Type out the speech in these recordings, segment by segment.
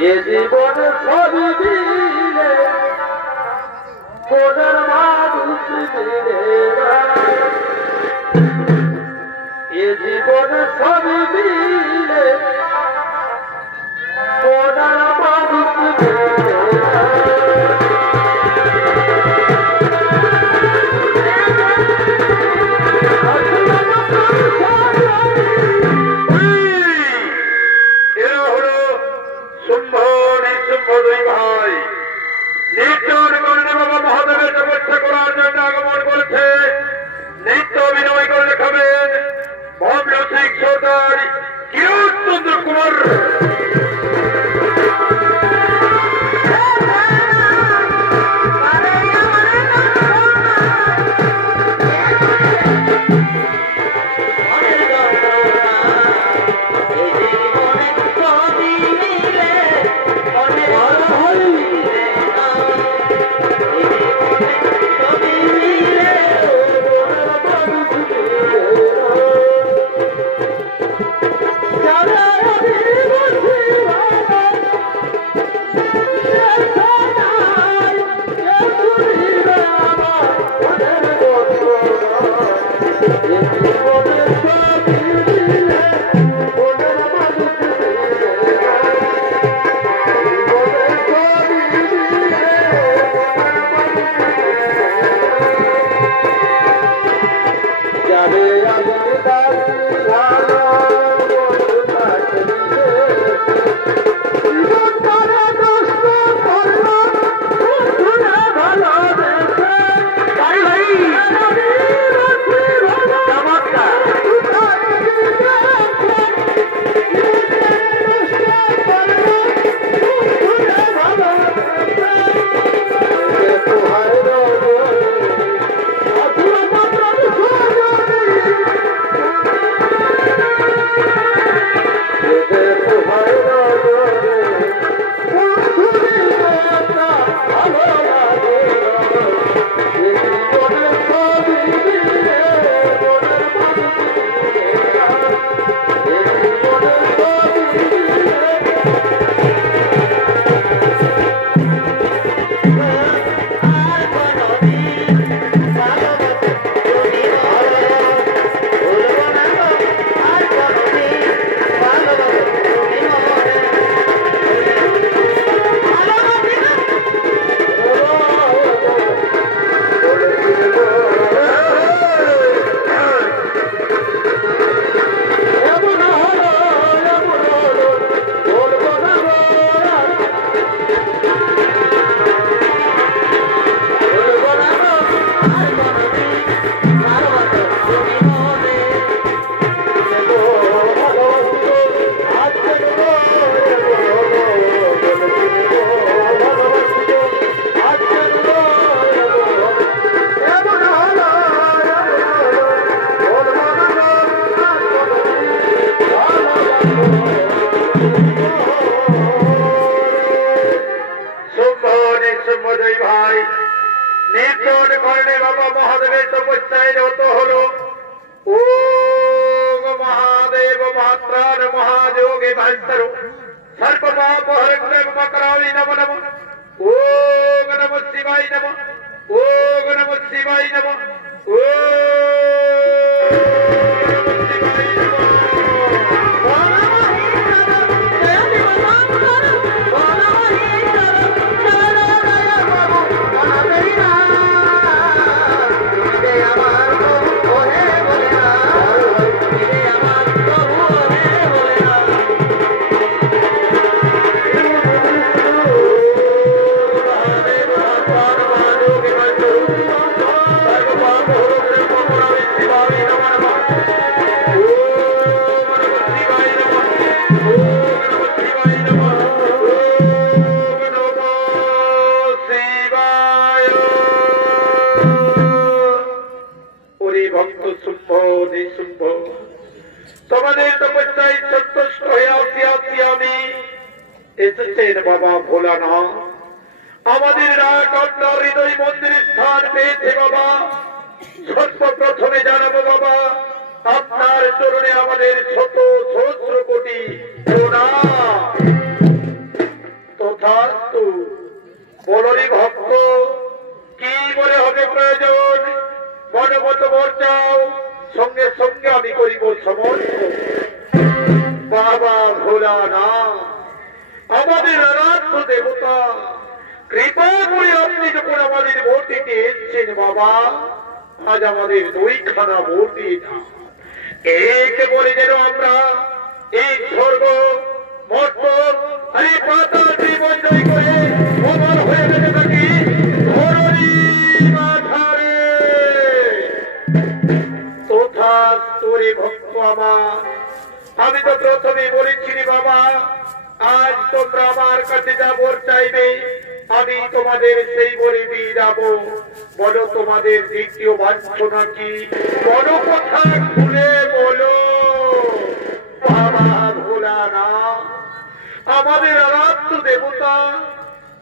এ জীবন সবই দিলে কোনের মানুষ দিলে এ জীবন সবই দিলে কোনের মানুষ আগমন করেছে। নৃত্য অভিনয় করে দেখাবেন ভব্য সিং সর্দার কিরণ চন্দ্র কুমার। বাবা ভোলানাথ আমাদের রাগ আপনার হৃদয় মন্দিরে স্থান পেয়েছে বাবা। সর্বপ্রথমে জানাবো বাবা আপনার চরণে আমাদের শত সহস্র কোটি প্রণাম। তথাস্তু। বলরি ভক্ত, কি মনে হবে প্রয়োজন? মনমত বর চাও, সঙ্গে সঙ্গে আমি করিব সমর্থন। বাবা ভোলানাথ, আমাদের আরাধ্য দেবতা, কৃপা করে আপনি যখন আমাদের মূর্তিতে এসছেন বাবা, আজ আমাদের 2খানা মূর্তি একে বলে যেন আমরা এই স্বর্গ মর্ত আরে পাতা জীবন জয় করে অমর হয়ে যেতে থাকি ধরণী মাথারে। তথাস্তু ভক্ত আমার, আমি তো প্রথমে বলেছিলি বাবা, আজ তোমরা আমার কাছে যা বর চাইবে আমি তোমাদের সেই বরে দিয়ে যাব। বলো তোমাদের দ্বিতীয় বাঞ্ছনা কি? বড় কথা খুলে বলো। বাবা ভোলানাথ, আমাদের আরাধ্য দেবতা,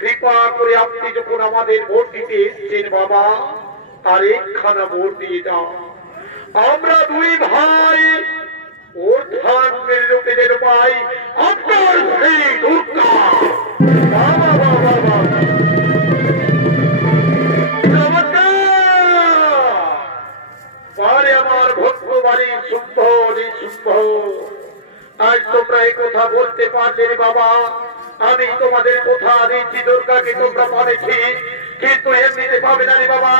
কৃপা করে আপনি যখন আমাদের ভোট দিতে এসছেন বাবা, তার 1খানা ভোট দিয়ে দাও। আমরা 2 ভাই অর্ধাঙ্গের রূপে যেন পাই আপনার সেই দুর্গা। বাবা বাবা বাবা, আমার ভক্ত বাড়ি শুদ্ধ নিশুদ্ধ, আজ তোমরা এই কথা বলতে পারলে বাবা। আমি তোমাদের কথা দিচ্ছি, দুর্গাকে তোমরা পাবেছি, কিন্তু এমনিতে পাবে না রে বাবা।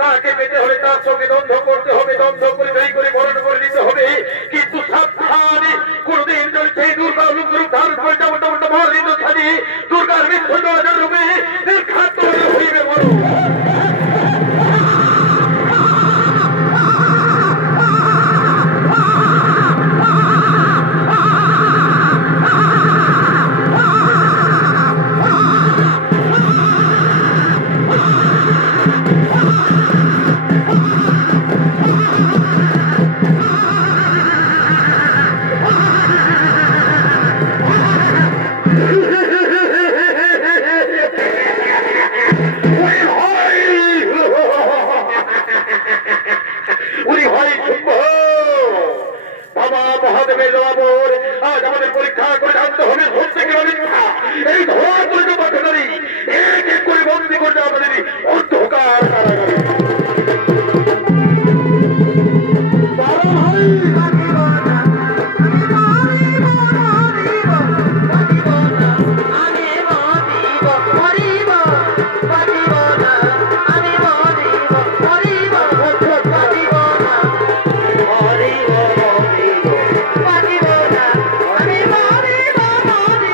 তাকে পেতে হলে তার সঙ্গে দ্বন্দ্ব করতে হবে, দ্বন্দ্ব করে জয়ী করে বরণ করে নিতে হবে। কিন্তু সাবধানে, কোনদিন যদি সেই দুর্গা রূপ ধারণ করে দুর্গার মিথ্যা রূপে নির্ঘাত হইবে বড়। আজ আমাদের পরীক্ষা করে জানতে হবে সত্যি কি মিথ্যা। এই ধোয়া তুলতে পারতে পারি, এক এক করে বন্দি করতে আমাদের অন্ধকার কারাগারে। Hare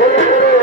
হলো